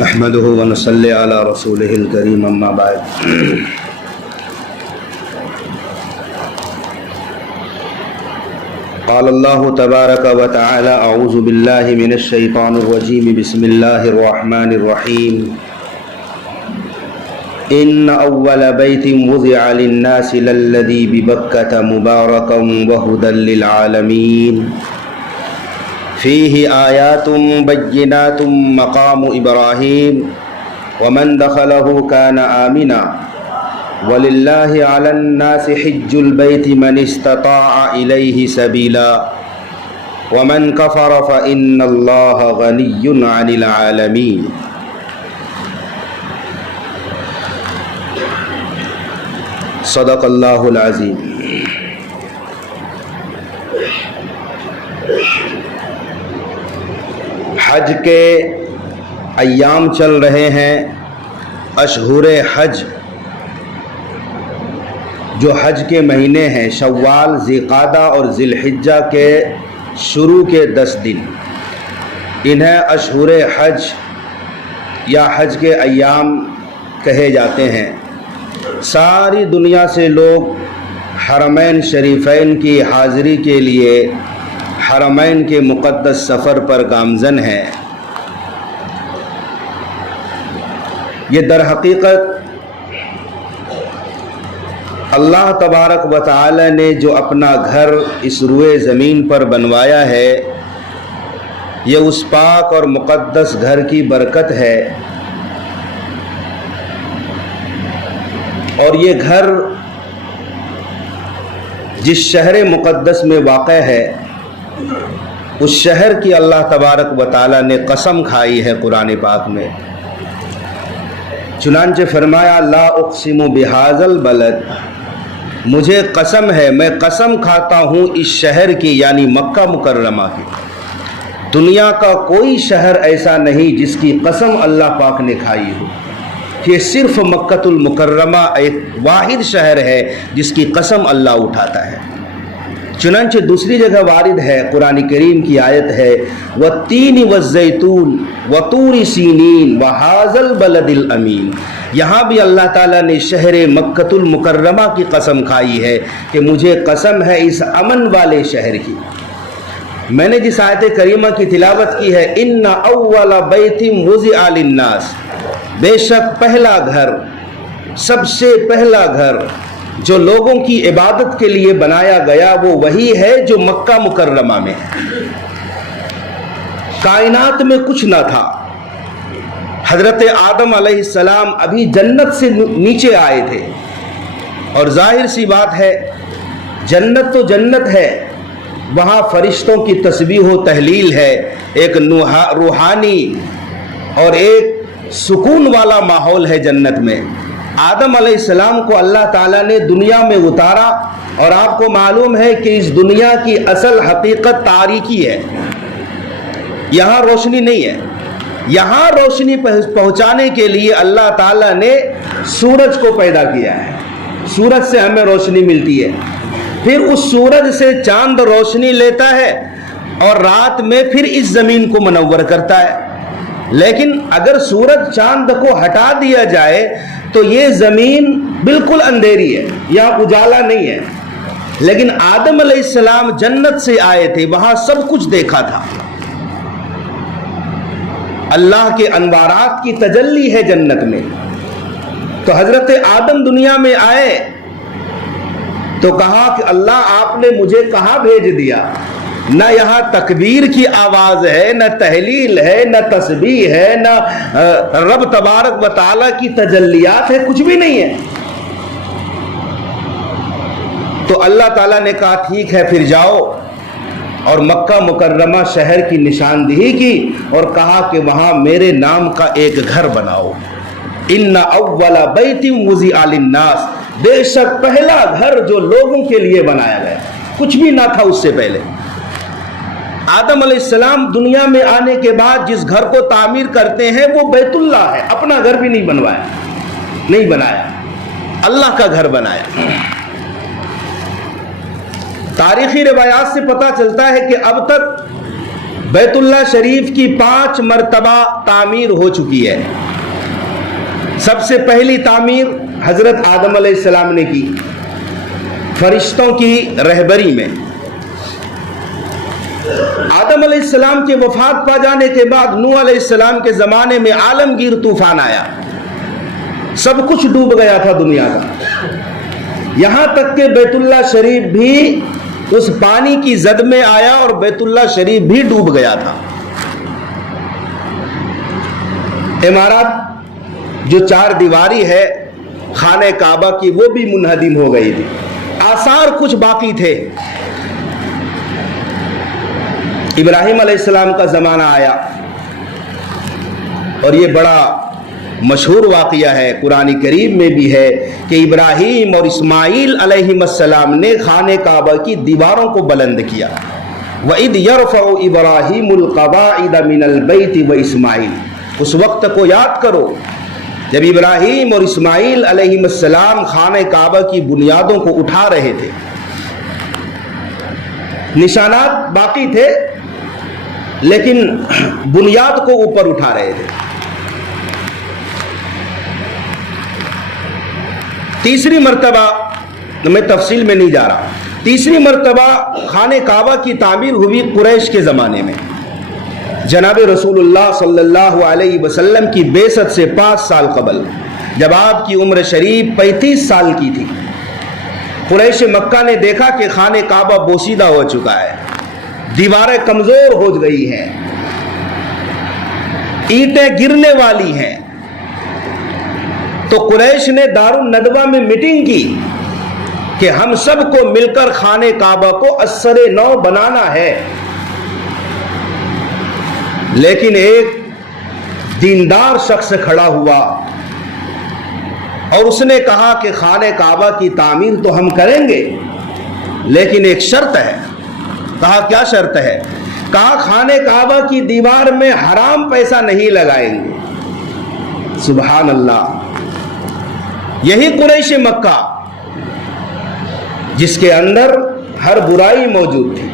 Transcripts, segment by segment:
نحمده ونصلي على رسوله الكريم اما بعد قال الله تبارك وتعالى اعوذ بالله من الشيطان الرجيم بسم الله الرحمن الرحيم ان اول بيت وضع للناس للذي ببكة مباركا وهدى للعالمين فيه آيات بينات مقام إبراهيم ومن دخله كان آمنا ولله على الناس حج البيت من استطاع إليه سبيلا ومن كفر فإن الله غني عن العالمين صدق الله العظيم. حج کے ایام چل رہے ہیں. اشہر حج جو حج کے مہینے ہیں شوال، ذیقعدہ اور ذی الحجہ کے شروع کے 10 دن، انہیں اشہر حج یا حج کے ایام کہے جاتے ہیں. ساری دنیا سے لوگ حرمین شریفین کی حاضری کے لیے حرمین کے مقدس سفر پر گامزن ہیں. یہ در حقیقت اللہ تبارک و تعالی نے جو اپنا گھر اس روئے زمین پر بنوایا ہے، یہ اس پاک اور مقدس گھر کی برکت ہے. اور یہ گھر جس شہر مقدس میں واقع ہے، اس شہر کی اللہ تبارک و تعالی نے قسم کھائی ہے قرآن پاک میں. چنانچہ فرمایا لا اقسم بہذا البلد، مجھے قسم ہے، میں قسم کھاتا ہوں اس شہر کی، یعنی مکہ مکرمہ کی. دنیا کا کوئی شہر ایسا نہیں جس کی قسم اللہ پاک نے کھائی ہو. کہ صرف مکۃ المکرمہ ایک واحد شہر ہے جس کی قسم اللہ اٹھاتا ہے. چنانچہ دوسری جگہ وارد ہے، قرآن کریم کی آیت ہے وَالتِّينِ وَالزَّيْتُونِ وَطُورِ سِينِينَ وَهَٰذَا الْبَلَدِ الْأَمِينَ. یہاں بھی اللہ تعالیٰ نے شہر مکۃ المکرمہ کی قسم کھائی ہے کہ مجھے قسم ہے اس امن والے شہر کی. میں نے جس آیت کریمہ کی تلاوت کی ہے ان اول بیت وضع للناس، بے شک پہلا گھر، سب سے پہلا گھر جو لوگوں کی عبادت کے لیے بنایا گیا وہ وہی ہے جو مکہ مکرمہ میں ہے. کائنات میں کچھ نہ تھا. حضرت آدم علیہ السلام ابھی جنت سے نیچے آئے تھے، اور ظاہر سی بات ہے جنت تو جنت ہے، وہاں فرشتوں کی تسبیح و تہلیل ہے، ایک روحانی اور ایک سکون والا ماحول ہے جنت میں. آدم علیہ السلام کو اللہ تعالیٰ نے دنیا میں اتارا، اور آپ کو معلوم ہے کہ اس دنیا کی اصل حقیقت تاریکی ہے. یہاں روشنی نہیں ہے. یہاں روشنی پہنچانے کے لیے اللہ تعالیٰ نے سورج کو پیدا کیا ہے. سورج سے ہمیں روشنی ملتی ہے، پھر اس سورج سے چاند روشنی لیتا ہے اور رات میں پھر اس زمین کو منور کرتا ہے. لیکن اگر سورج چاند کو ہٹا دیا جائے تو یہ زمین بالکل اندھیری ہے، یہاں اجالا نہیں ہے. لیکن آدم علیہ السلام جنت سے آئے تھے، وہاں سب کچھ دیکھا تھا. اللہ کے انوارات کی تجلی ہے جنت میں. تو حضرت آدم دنیا میں آئے تو کہا کہ اللہ آپ نے مجھے کہاں بھیج دیا؟ نہ یہاں تکبیر کی آواز ہے، نہ تہلیل ہے، نہ تسبیح ہے، نہ رب تبارک و تعالیٰ کی تجلیات ہے، کچھ بھی نہیں ہے. تو اللہ تعالیٰ نے کہا ٹھیک ہے پھر جاؤ، اور مکہ مکرمہ شہر کی نشاندہی کی اور کہا کہ وہاں میرے نام کا ایک گھر بناؤ. ان اول بیت وضع للناس، بے شک پہلا گھر جو لوگوں کے لیے بنایا گیا، کچھ بھی نہ تھا اس سے پہلے. آدم علیہ السلام دنیا میں آنے کے بعد جس گھر کو تعمیر کرتے ہیں وہ بیت اللہ ہے. اپنا گھر بھی نہیں بنایا، اللہ کا گھر بنایا. تاریخی روایات سے پتہ چلتا ہے کہ اب تک بیت اللہ شریف کی 5 مرتبہ تعمیر ہو چکی ہے۔ سب سے پہلی تعمیر حضرت آدم علیہ السلام نے کی، فرشتوں کی رہبری میں۔ آدم علیہ السلام کے وفات پا جانے کے بعد نوح علیہ السلام کے زمانے میں عالمگیر طوفان آیا، سب کچھ ڈوب گیا تھا دنیا کا، یہاں تک کہ بیت اللہ شریف بھی اس پانی کی زد میں آیا اور بیت اللہ شریف بھی ڈوب گیا تھا۔ عمارت جو 4 دیواری ہے خانہ کعبہ کی وہ بھی منہدم ہو گئی تھی، آثار کچھ باقی تھے۔ ابراہیم علیہ السلام کا زمانہ آیا اور یہ بڑا مشہور واقعہ ہے، قرآن کریم میں بھی ہے کہ ابراہیم اور اسماعیل علیہ السلام نے خانہ کعبہ کی دیواروں کو بلند کیا۔ وَإِذْ يَرْفَعُ إِبْرَاهِيمُ الْقَوَاعِدَ مِنَ الْبَيْتِ وَإِسْمَاعِيلُ، اس وقت کو یاد کرو جب ابراہیم اور اسماعیل علیہ السلام خانہ کعبہ کی بنیادوں کو اٹھا رہے تھے۔ نشانات باقی تھے لیکن بنیاد کو اوپر اٹھا رہے تھے۔ تیسری مرتبہ، میں تفصیل میں نہیں جا رہا، تیسری مرتبہ خانہ کعبہ کی تعمیر ہوئی قریش کے زمانے میں، جناب رسول اللہ صلی اللہ علیہ وسلم کی بعثت سے 5 سال قبل، جب آپ کی عمر شریف 35 سال کی تھی۔ قریش مکہ نے دیکھا کہ خانہ کعبہ بوسیدہ ہو چکا ہے، دیواریں کمزور ہو گئی ہیں، اینٹیں گرنے والی ہیں، تو قریش نے دار الندوہ میں میٹنگ کی کہ ہم سب کو مل کر خانہ کعبہ کو اثر نو بنانا ہے۔ لیکن ایک دیندار شخص کھڑا ہوا اور اس نے کہا کہ خانہ کعبہ کی تعمیر تو ہم کریں گے لیکن ایک شرط ہے۔ کہا کیا شرط ہے؟ کہا خانہ کعبہ کی دیوار میں حرام پیسہ نہیں لگائیں گے۔ سبحان اللہ، یہی قریش مکہ جس کے اندر ہر برائی موجود تھی،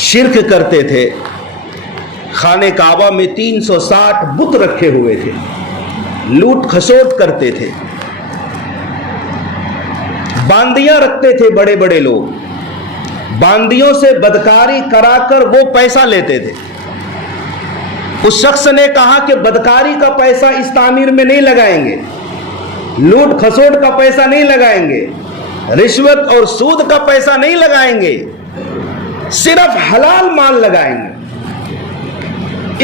شرک کرتے تھے، خانہ کعبہ میں 360 بت رکھے ہوئے تھے، لوٹ کھسوٹ کرتے تھے، باندیاں رکھتے تھے، بڑے بڑے لوگ باندیوں سے بدکاری کرا کر وہ پیسہ لیتے تھے۔ اس شخص نے کہا کہ بدکاری کا پیسہ اس تعمیر میں نہیں لگائیں گے، لوٹ کھسوٹ کا پیسہ نہیں لگائیں گے، رشوت اور سود کا پیسہ نہیں لگائیں گے، صرف حلال مال لگائیں گے۔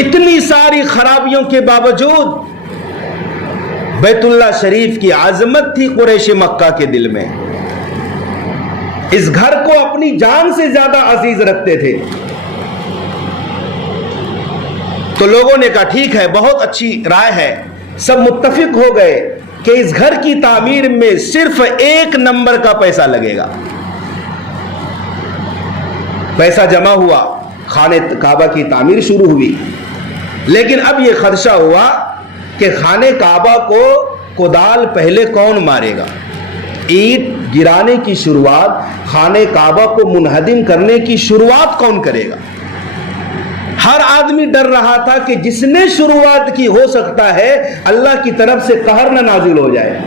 اتنی ساری خرابیوں کے باوجود بیت اللہ شریف کی عظمت تھی قریش مکہ کے دل میں، اس گھر کو اپنی جان سے زیادہ عزیز رکھتے تھے۔ تو لوگوں نے کہا ٹھیک ہے، بہت اچھی رائے ہے، سب متفق ہو گئے کہ اس گھر کی تعمیر میں صرف 1 نمبر کا پیسہ لگے گا۔ پیسہ جمع ہوا، خانہ کعبہ کی تعمیر شروع ہوئی، لیکن اب یہ خدشہ ہوا کہ خانہ کعبہ کو کدال پہلے کون مارے گا، اینٹ گرانے کی شروعات، خانہ کعبہ کو منہدم کرنے کی شروعات کون کرے گا۔ ہر آدمی ڈر رہا تھا کہ جس نے شروعات کی ہو سکتا ہے اللہ کی طرف سے قہر نہ نازل ہو جائے۔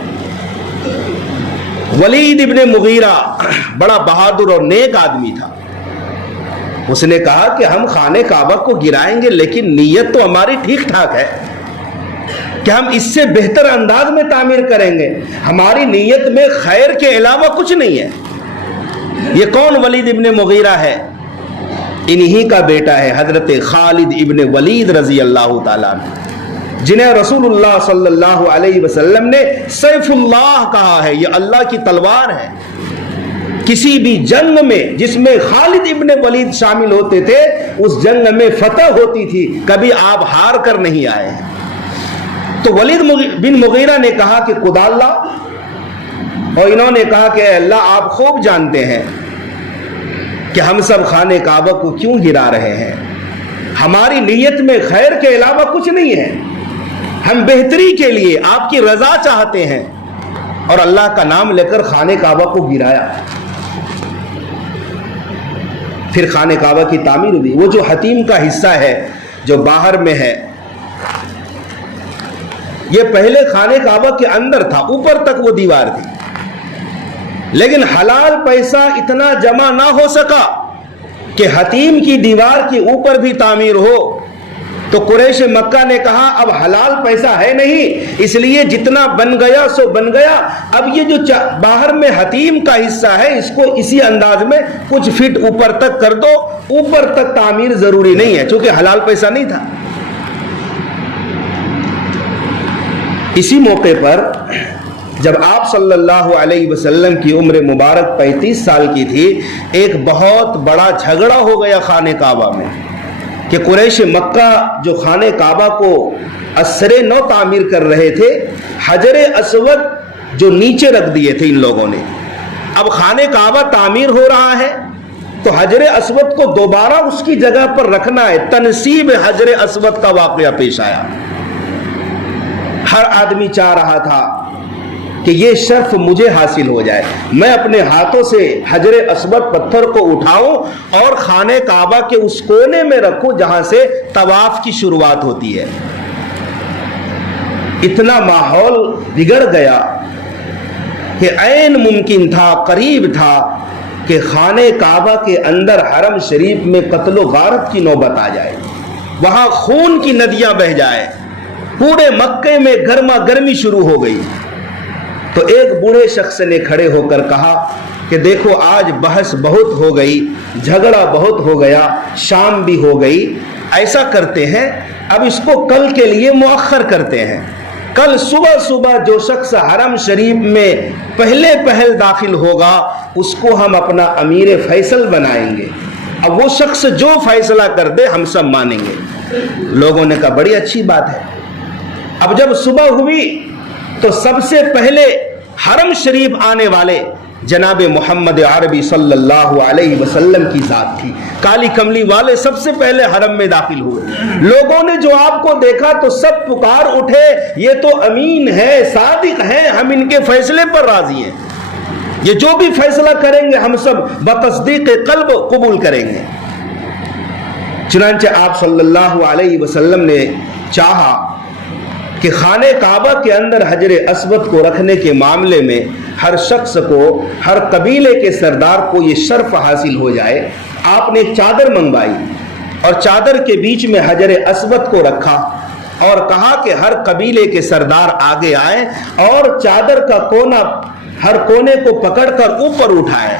ولید ابن مغیرہ بڑا بہادر اور نیک آدمی تھا، اس نے کہا کہ ہم خانہ کعبہ کو گرائیں گے لیکن نیت تو ہماری ٹھیک ٹھاک ہے کہ ہم اس سے بہتر انداز میں تعمیر کریں گے، ہماری نیت میں خیر کے علاوہ کچھ نہیں ہے۔ یہ کون ولید ابن مغیرہ ہے؟ انہی کا بیٹا ہے حضرت خالد ابن ولید رضی اللہ تعالیٰ عنہ، جنہیں رسول اللہ صلی اللہ علیہ وسلم نے سیف اللہ کہا ہے، یہ اللہ کی تلوار ہے۔ کسی بھی جنگ میں جس میں خالد ابن ولید شامل ہوتے تھے اس جنگ میں فتح ہوتی تھی، کبھی آپ ہار کر نہیں آئے ہیں۔ تو ولید بن مغیرہ نے کہا کہ کدال لا، اور انہوں نے کہا کہ اے اللہ آپ خوب جانتے ہیں کہ ہم سب خانہ کعبہ کو کیوں گرا رہے ہیں، ہماری نیت میں خیر کے علاوہ کچھ نہیں ہے، ہم بہتری کے لیے آپ کی رضا چاہتے ہیں، اور اللہ کا نام لے کر خانہ کعبہ کو گرایا۔ پھر خانہ کعبہ کی تعمیر ہوئی. وہ جو حتیم کا حصہ ہے جو باہر میں ہے، یہ پہلے خانہ کعبہ کے اندر تھا، اوپر تک وہ دیوار تھی، لیکن حلال پیسہ اتنا جمع نہ ہو سکا کہ حتیم کی دیوار کے اوپر بھی تعمیر ہو. تو قریش مکہ نے کہا اب حلال پیسہ ہے نہیں، اس لیے جتنا بن گیا سو بن گیا، اب یہ جو باہر میں حتیم کا حصہ ہے اس کو اسی انداز میں کچھ فٹ اوپر تک کر دو. اوپر تک تعمیر ضروری نہیں ہے چونکہ حلال پیسہ نہیں تھا. اسی موقع پر جب آپ صلی اللہ علیہ وسلم کی عمر مبارک 35 سال کی تھی، ایک بہت بڑا جھگڑا ہو گیا خانہ کعبہ میں کہ قریش مکہ جو خانہ کعبہ کو اثر نو تعمیر کر رہے تھے، حجر اسود جو نیچے رکھ دیے تھے ان لوگوں نے. اب خانہ کعبہ تعمیر ہو رہا ہے تو حجر اسود کو دوبارہ اس کی جگہ پر رکھنا ہے. تنصیب حجر اسود کا واقعہ پیش آیا. ہر آدمی چاہ رہا تھا کہ یہ شرف مجھے حاصل ہو جائے، میں اپنے ہاتھوں سے حجر اسود پتھر کو اٹھاؤں اور خانہ کعبہ کے اس کونے میں رکھوں جہاں سے طواف کی شروعات ہوتی ہے. اتنا ماحول بگڑ گیا کہ عین ممکن تھا، قریب تھا کہ خانہ کعبہ کے اندر حرم شریف میں قتل و غارت کی نوبت آ جائے، وہاں خون کی ندیاں بہہ جائے. پورے مکے میں گرما گرمی شروع ہو گئی. تو ایک بوڑھے شخص نے کھڑے ہو کر کہا کہ دیکھو آج بحث بہت ہو گئی، جھگڑا بہت ہو گیا، شام بھی ہو گئی، ایسا کرتے ہیں اب اس کو کل کے لیے مؤخر کرتے ہیں. کل صبح صبح جو شخص حرم شریف میں پہل داخل ہوگا اس کو ہم اپنا امیر فیصل بنائیں گے. اب وہ شخص جو فیصلہ کر دے ہم سب مانیں گے. لوگوں نے کہا بڑی اچھی بات ہے. اب جب صبح ہوئی تو سب سے پہلے حرم شریف آنے والے جناب محمد عربی صلی اللہ علیہ وسلم کی ذات تھی. کالی کملی والے سب سے پہلے حرم میں داخل ہوئے. لوگوں نے جو آپ کو دیکھا تو سب پکار اٹھے یہ تو امین ہے، صادق ہے، ہم ان کے فیصلے پر راضی ہیں، یہ جو بھی فیصلہ کریں گے ہم سب بتصدیق قلب قبول کریں گے. چنانچہ آپ صلی اللہ علیہ وسلم نے چاہا کہ خانہ کعبہ کے اندر حجر اسود کو رکھنے کے معاملے میں ہر شخص کو، ہر قبیلے کے سردار کو یہ شرف حاصل ہو جائے. آپ نے چادر منگوائی اور چادر کے بیچ میں حجر اسود کو رکھا اور کہا کہ ہر قبیلے کے سردار آگے آئیں اور چادر کا کونا، ہر کونے کو پکڑ کر اوپر اٹھائیں.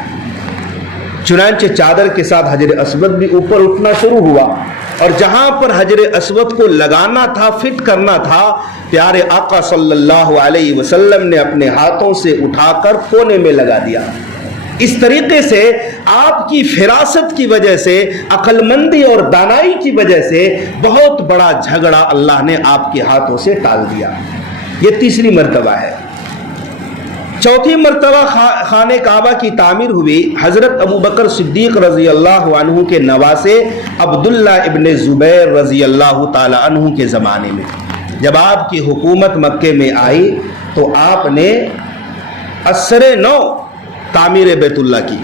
چنانچہ چادر کے ساتھ حجر اسود بھی اوپر اٹھنا شروع ہوا اور جہاں پر حجر اسود کو لگانا تھا، فٹ کرنا تھا، پیارے آقا صلی اللہ علیہ وسلم نے اپنے ہاتھوں سے اٹھا کر کونے میں لگا دیا. اس طریقے سے آپ کی فراست کی وجہ سے، عقل مندی اور دانائی کی وجہ سے بہت بڑا جھگڑا اللہ نے آپ کے ہاتھوں سے ٹال دیا. یہ تیسری مرتبہ ہے. چوتھی مرتبہ خانہ کعبہ کی تعمیر ہوئی حضرت ابو بکر صدیق رضی اللہ عنہ کے نواسے عبداللہ ابن زبیر رضی اللہ تعالی عنہ کے زمانے میں. جب آپ کی حکومت مکے میں آئی تو آپ نے اثر نو تعمیر بیت اللہ کی.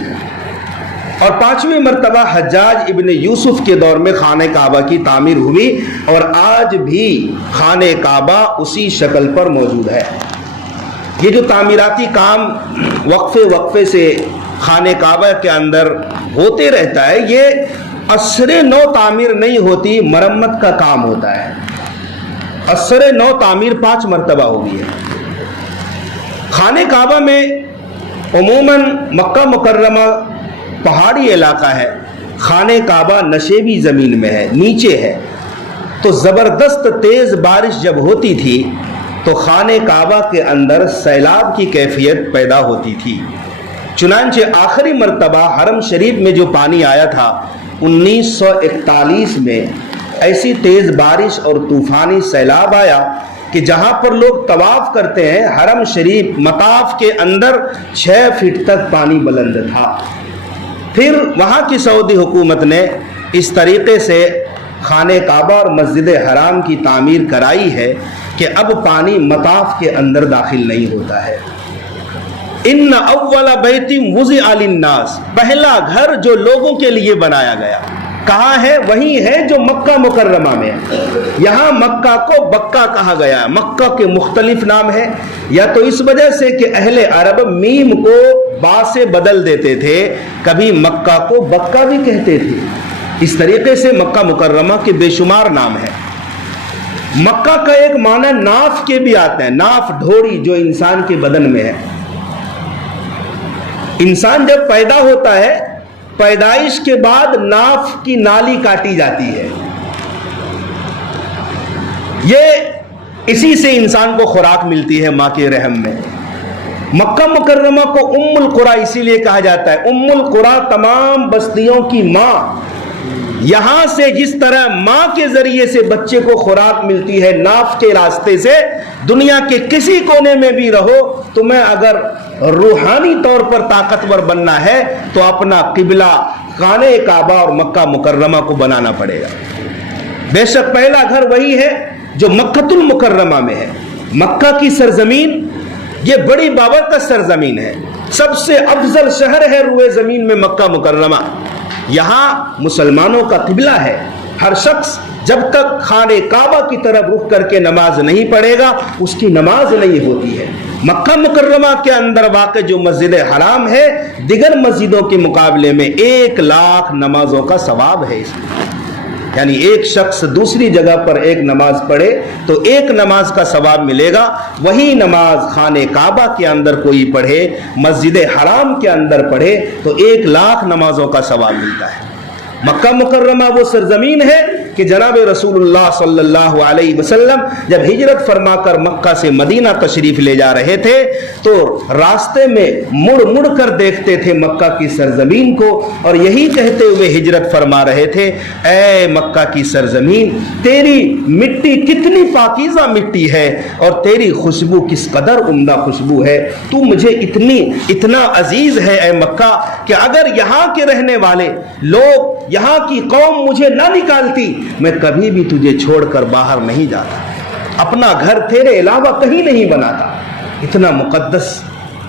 اور پانچویں مرتبہ حجاج ابن یوسف کے دور میں خانہ کعبہ کی تعمیر ہوئی اور آج بھی خانہ کعبہ اسی شکل پر موجود ہے. یہ جو تعمیراتی کام وقفے سے خانہ کعبہ کے اندر ہوتے رہتا ہے، یہ اثر نو تعمیر نہیں ہوتی، مرمت کا کام ہوتا ہے. اثر نو تعمیر 5 مرتبہ ہوئی ہے. خانہ کعبہ میں عموماً مکہ مکرمہ پہاڑی علاقہ ہے، خانہ کعبہ نشیبی زمین میں ہے، نیچے ہے. تو زبردست تیز بارش جب ہوتی تھی تو خانہ کعبہ کے اندر سیلاب کی کیفیت پیدا ہوتی تھی. چنانچہ آخری مرتبہ حرم شریف میں جو پانی آیا تھا 1941 میں، ایسی تیز بارش اور طوفانی سیلاب آیا کہ جہاں پر لوگ طواف کرتے ہیں حرم شریف مطاف کے اندر 6 فٹ تک پانی بلند تھا. پھر وہاں کی سعودی حکومت نے اس طریقے سے خانہ کعبہ اور مسجد حرام کی تعمیر کرائی ہے کہ اب پانی مطاف کے اندر داخل نہیں ہوتا ہے. ان اول بیت وضع للناس، پہلا گھر جو لوگوں کے لیے بنایا گیا کہاں ہے؟ وہی ہے جو مکہ مکرمہ میں ہے۔ یہاں مکہ کو بکہ کہا گیا ہے۔ مکہ کے مختلف نام ہیں، یا تو اس وجہ سے کہ اہل عرب میم کو با سے بدل دیتے تھے، کبھی مکہ کو بکہ بھی کہتے تھے۔ اس طریقے سے مکہ مکرمہ کے بے شمار نام ہیں۔ مکہ کا ایک معنی ناف کے بھی آتا ہے، ناف ڈھوڑی جو انسان کے بدن میں ہے۔ انسان جب پیدا ہوتا ہے، پیدائش کے بعد ناف کی نالی کاٹی جاتی ہے، یہ اسی سے انسان کو خوراک ملتی ہے ماں کے رحم میں۔ مکہ مکرمہ کو ام القریٰ اسی لیے کہا جاتا ہے، ام القریٰ تمام بستیوں کی ماں۔ یہاں سے جس طرح ماں کے ذریعے سے بچے کو خوراک ملتی ہے ناف کے راستے سے، دنیا کے کسی کونے میں بھی رہو، تمہیں اگر روحانی طور پر طاقتور بننا ہے تو اپنا قبلہ خانہ کعبہ اور مکہ مکرمہ کو بنانا پڑے گا۔ بے شک پہلا گھر وہی ہے جو مکہ المکرمہ میں ہے۔ مکہ کی سرزمین یہ بڑی بابرکت سرزمین ہے، سب سے افضل شہر ہے روئے زمین میں مکہ مکرمہ۔ یہاں مسلمانوں کا قبلہ ہے۔ ہر شخص جب تک خانہ کعبہ کی طرف رخ کر کے نماز نہیں پڑھے گا اس کی نماز نہیں ہوتی ہے۔ مکہ مکرمہ کے اندر واقع جو مسجد حرام ہے، دیگر مسجدوں کے مقابلے میں 1,00,000 نمازوں کا ثواب ہے اس میں۔ یعنی ایک شخص دوسری جگہ پر ایک نماز پڑھے تو ایک نماز کا ثواب ملے گا، وہی نماز خانہ کعبہ کے اندر کوئی پڑھے، مسجد حرام کے اندر پڑھے تو 1,00,000 نمازوں کا ثواب ملتا ہے۔ مکہ مکرمہ وہ سرزمین ہے کہ جناب رسول اللہ صلی اللہ علیہ وسلم جب ہجرت فرما کر مکہ سے مدینہ تشریف لے جا رہے تھے تو راستے میں مڑ مڑ کر دیکھتے تھے مکہ کی سرزمین کو، اور یہی کہتے ہوئے ہجرت فرما رہے تھے، اے مکہ کی سرزمین، تیری مٹی کتنی پاکیزہ مٹی ہے اور تیری خوشبو کس قدر عمدہ خوشبو ہے، تو مجھے اتنا عزیز ہے اے مکہ کہ اگر یہاں کے رہنے والے لوگ، یہاں کی قوم مجھے نہ نکالتی، میں کبھی بھی تجھے چھوڑ کر باہر نہیں جاتا، اپنا گھر تیرے علاوہ کہیں نہیں بناتا۔ اتنا مقدس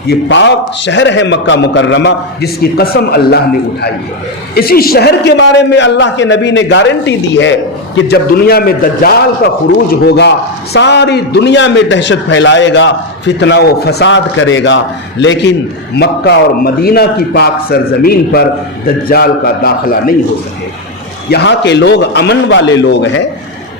یہ پاک شہر ہے مکہ مکرمہ جس کی قسم اللہ نے اٹھائی ہے۔ اسی شہر کے بارے میں اللہ کے نبی نے گارنٹی دی ہے کہ جب دنیا میں دجال کا خروج ہوگا، ساری دنیا میں دہشت پھیلائے گا، فتنہ و فساد کرے گا، لیکن مکہ اور مدینہ کی پاک سرزمین پر دجال کا داخلہ نہیں ہو سکے گا۔ یہاں کے لوگ امن والے لوگ ہیں،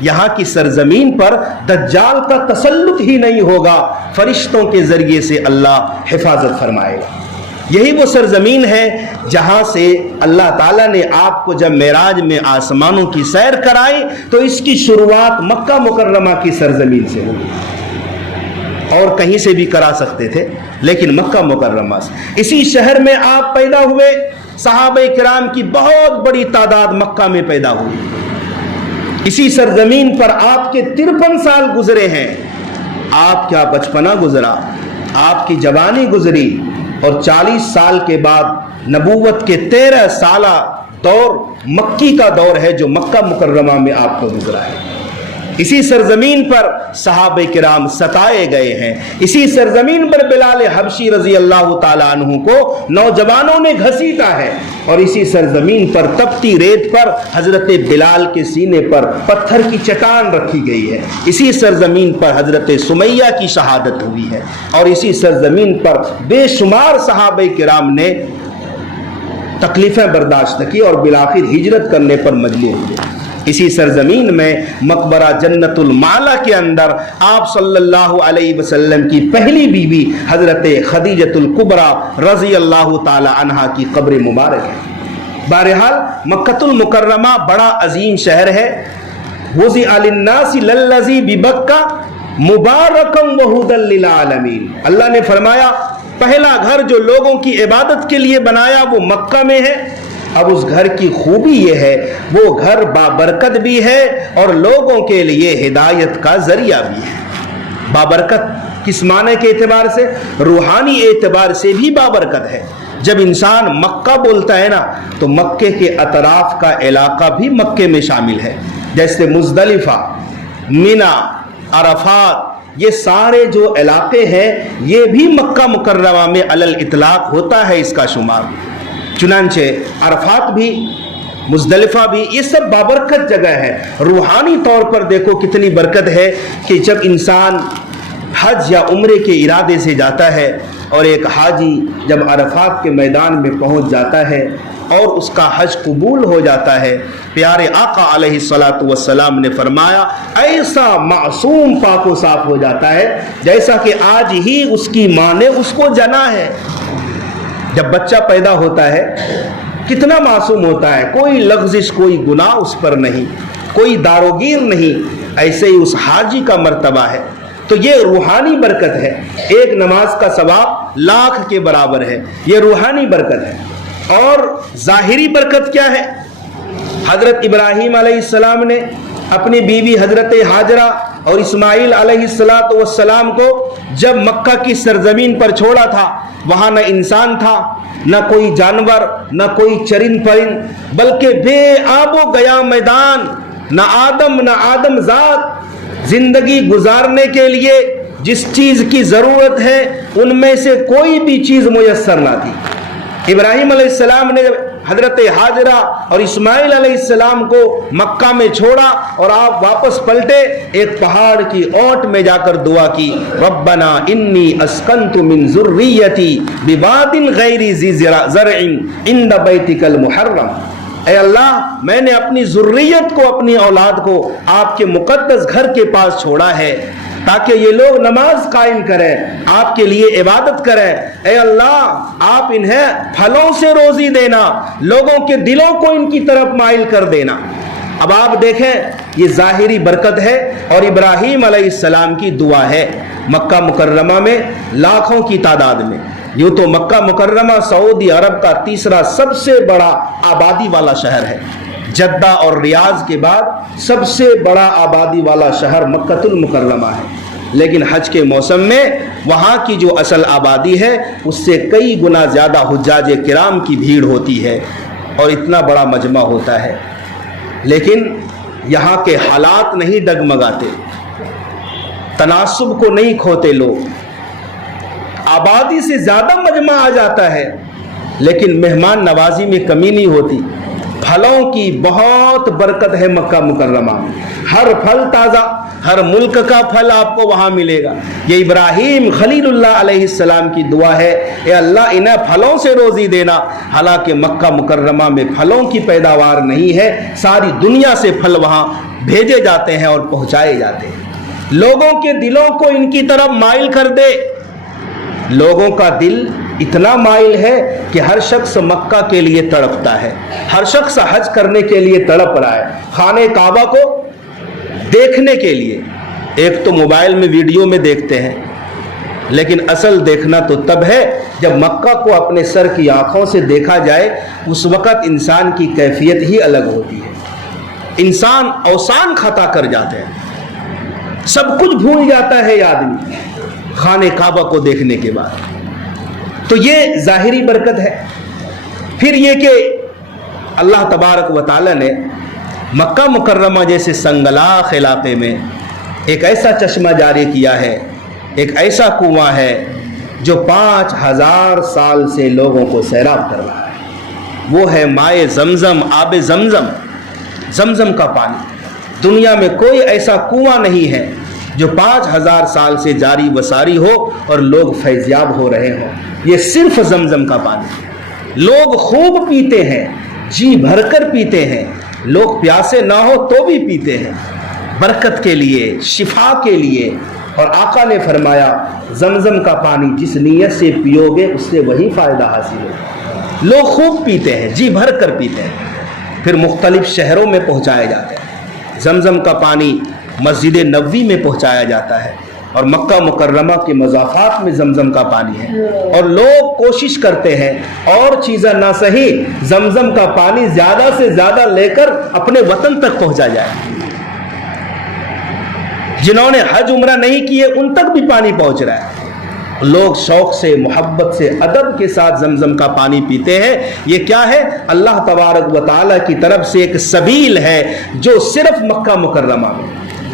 یہاں کی سرزمین پر دجال کا تسلط ہی نہیں ہوگا، فرشتوں کے ذریعے سے اللہ حفاظت فرمائے گا۔ یہی وہ سرزمین ہے جہاں سے اللہ تعالیٰ نے آپ کو جب معراج میں آسمانوں کی سیر کرائی تو اس کی شروعات مکہ مکرمہ کی سرزمین سے ہوئی، اور کہیں سے بھی کرا سکتے تھے لیکن مکہ مکرمہ سے۔ اسی شہر میں آپ پیدا ہوئے، صحابہ کرام کی بہت بڑی تعداد مکہ میں پیدا ہوئی، اسی سرزمین پر آپ کے 53 سال گزرے ہیں۔ آپ کیا بچپنا گزرا، آپ کی جوانی گزری، اور 40 سال کے بعد نبوت کے 13 سالہ دور مکی کا دور ہے جو مکہ مکرمہ میں آپ کو گزرا ہے۔ اسی سرزمین پر صحابہ کرام ستائے گئے ہیں، اسی سرزمین پر بلال حبشی رضی اللہ تعالیٰ عنہ کو نوجوانوں نے گھسیٹا ہے، اور اسی سرزمین پر تپتی ریت پر حضرت بلال کے سینے پر پتھر کی چٹان رکھی گئی ہے، اسی سرزمین پر حضرت سمیہ کی شہادت ہوئی ہے، اور اسی سرزمین پر بے شمار صحابہ کرام نے تکلیفیں برداشت کی اور بالآخر ہجرت کرنے پر مجبور ہوئے۔ اسی سرزمین میں مقبرہ جنت المعلا کے اندر آپ صلی اللہ علیہ وسلم کی پہلی بیوی حضرت خدیجۃ الکبریٰ رضی اللہ تعالی عنہا کی قبر مبارک ہے۔ بہرحال مکہ المکرمہ بڑا عظیم شہر ہے۔ وضع للناس للذی ببکہ مبارکا وہدی للعالمین، اللہ نے فرمایا پہلا گھر جو لوگوں کی عبادت کے لیے بنایا وہ مکہ میں ہے۔ اب اس گھر کی خوبی یہ ہے وہ گھر بابرکت بھی ہے اور لوگوں کے لیے ہدایت کا ذریعہ بھی ہے۔ بابرکت کس معنی کے اعتبار سے؟ روحانی اعتبار سے بھی بابرکت ہے۔ جب انسان مکہ بولتا ہے نا تو مکے کے اطراف کا علاقہ بھی مکے میں شامل ہے، جیسے مزدلفہ، منی، عرفات، یہ سارے جو علاقے ہیں یہ بھی مکہ مکرمہ میں علل اطلاق ہوتا ہے اس کا شمار. چنانچہ عرفات بھی، مزدلفہ بھی، یہ سب بابرکت جگہ ہے. روحانی طور پر دیکھو کتنی برکت ہے کہ جب انسان حج یا عمرے کے ارادے سے جاتا ہے اور ایک حاجی جب عرفات کے میدان میں پہنچ جاتا ہے اور اس کا حج قبول ہو جاتا ہے، پیارے آقا علیہ الصلاۃ والسلام نے فرمایا ایسا معصوم پاک و صاف ہو جاتا ہے جیسا کہ آج ہی اس کی ماں نے اس کو جنا ہے. جب بچہ پیدا ہوتا ہے کتنا معصوم ہوتا ہے، کوئی لغزش، کوئی گناہ اس پر نہیں، کوئی داروگیر نہیں. ایسے ہی اس حاجی کا مرتبہ ہے. تو یہ روحانی برکت ہے. ایک نماز کا ثواب لاکھ کے برابر ہے. یہ روحانی برکت ہے. اور ظاہری برکت کیا ہے؟ حضرت ابراہیم علیہ السلام نے اپنی بیوی حضرت ہاجرہ اور اسماعیل علیہ السلام کو جب مکہ کی سرزمین پر چھوڑا تھا، وہاں نہ انسان تھا، نہ کوئی جانور، نہ کوئی چرند پرند، بلکہ بے آب و گیا میدان، نہ آدم ذات. زندگی گزارنے کے لیے جس چیز کی ضرورت ہے ان میں سے کوئی بھی چیز میسر نہ تھی. ابراہیم علیہ السلام نے حضرت ہاجرہ اور اسماعیل علیہ السلام کو مکہ میں چھوڑا اور آپ واپس پلٹے، ایک پہاڑ کی اوٹ میں جا کر دعا کی، ربنا انی اسکنت من ذریتی بواد غیر ذی زرع عند بیتک المحرم. اے اللہ، میں نے اپنی ذریت کو، اپنی اولاد کو آپ کے مقدس گھر کے پاس چھوڑا ہے تاکہ یہ لوگ نماز قائم کریں، آپ کے لیے عبادت کریں. اے اللہ، آپ انہیں پھلوں سے روزی دینا، لوگوں کے دلوں کو ان کی طرف مائل کر دینا. اب آپ دیکھیں یہ ظاہری برکت ہے اور ابراہیم علیہ السلام کی دعا ہے. مکہ مکرمہ میں لاکھوں کی تعداد میں، یوں تو مکہ مکرمہ سعودی عرب کا تیسرا سب سے بڑا آبادی والا شہر ہے. جدہ اور ریاض کے بعد سب سے بڑا آبادی والا شہر مکہ المکرمہ ہے. لیکن حج کے موسم میں وہاں کی جو اصل آبادی ہے اس سے کئی گنا زیادہ حجاج کرام کی بھیڑ ہوتی ہے اور اتنا بڑا مجمع ہوتا ہے. لیکن یہاں کے حالات نہیں ڈگمگاتے، تناسب کو نہیں کھوتے. لوگ آبادی سے زیادہ مجمع آ جاتا ہے لیکن مہمان نوازی میں کمی نہیں ہوتی. پھلوں کی بہت برکت ہے مکہ مکرمہ میں. ہر پھل تازہ، ہر ملک کا پھل آپ کو وہاں ملے گا. یہ ابراہیم خلیل اللہ علیہ السلام کی دعا ہے، اے اللہ انہیں پھلوں سے روزی دینا. حالانکہ مکہ مکرمہ میں پھلوں کی پیداوار نہیں ہے، ساری دنیا سے پھل وہاں بھیجے جاتے ہیں اور پہنچائے جاتے ہیں. لوگوں کے دلوں کو ان کی طرف مائل کر دے. لوگوں کا دل اتنا مائل ہے کہ ہر شخص مکہ کے لیے تڑپتا ہے، ہر شخص حج کرنے کے لیے تڑپ رہا ہے، خانہ کعبہ کو دیکھنے کے لیے. ایک تو موبائل میں ویڈیو میں دیکھتے ہیں، لیکن اصل دیکھنا تو تب ہے جب مکہ کو اپنے سر کی آنکھوں سے دیکھا جائے. اس وقت انسان کی کیفیت ہی الگ ہوتی ہے. انسان اوسان خطا کر جاتے ہیں، سب کچھ بھول جاتا ہے آدمی خانہ کعبہ کو دیکھنے کے بعد. تو یہ ظاہری برکت ہے. پھر یہ کہ اللہ تبارک و تعالی نے مکہ مکرمہ جیسے سنگلاخ علاقے میں ایک ایسا چشمہ جاری کیا ہے، ایک ایسا کنواں ہے جو 5000 سال سے لوگوں کو سیراب کر رہا ہے. وہ ہے مائے زمزم، آب زمزم، زمزم کا پانی. دنیا میں کوئی ایسا کنواں نہیں ہے جو 5000 سال سے جاری وساری ہو اور لوگ فیضیاب ہو رہے ہوں. یہ صرف زمزم کا پانی لوگ خوب پیتے ہیں، جی بھر کر پیتے ہیں. لوگ پیاسے نہ ہو تو بھی پیتے ہیں، برکت کے لیے، شفا کے لیے. اور آقا نے فرمایا زمزم کا پانی جس نیت سے پیو گے اس سے وہی فائدہ حاصل ہوگا. لوگ خوب پیتے ہیں، جی بھر کر پیتے ہیں. پھر مختلف شہروں میں پہنچائے جاتے ہیں. زمزم کا پانی مسجد نبوی میں پہنچایا جاتا ہے اور مکہ مکرمہ کے مضافات میں زمزم کا پانی ہے. اور لوگ کوشش کرتے ہیں اور چیزیں نہ صحیح زمزم کا پانی زیادہ سے زیادہ لے کر اپنے وطن تک پہنچا جائے. جنہوں نے حج عمرہ نہیں کیے ان تک بھی پانی پہنچ رہا ہے. لوگ شوق سے، محبت سے، ادب کے ساتھ زمزم کا پانی پیتے ہیں. یہ کیا ہے؟ اللہ تبارک و تعالی کی طرف سے ایک سبیل ہے جو صرف مکہ مکرمہ میں.